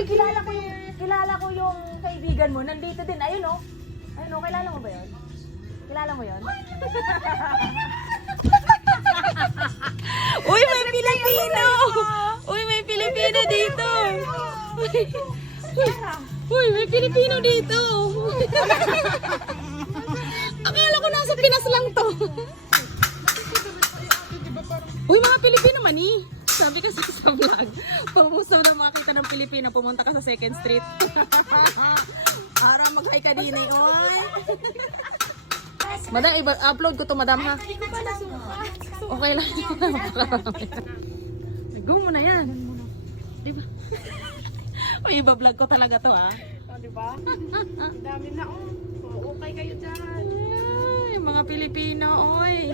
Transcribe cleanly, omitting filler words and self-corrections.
Uy, kilala ko yung kaibigan mo. Nandito din. Ayun oh. Ayun oh, kilala mo ba yun? Kilala mo yun? Uy, may Pilipino! Uy, may Pilipino dito! Uy, may Pilipino dito! Akala ko nasa Pinas lang to. Uy, mga Pilipino mani! Sabi kasi sa vlog, pag gusto na makita ng Pilipino, pumunta ka sa 2nd Street. Para mag-hi ka din eh. Uy! Madam, upload ko to, madam ha? Okay lang. Go mo na yan. Diba? Uy, iba-vlog ko talaga to ha. Diba? Dami na oh. Okay kayo dyan. Ay, mga Pilipino, oy.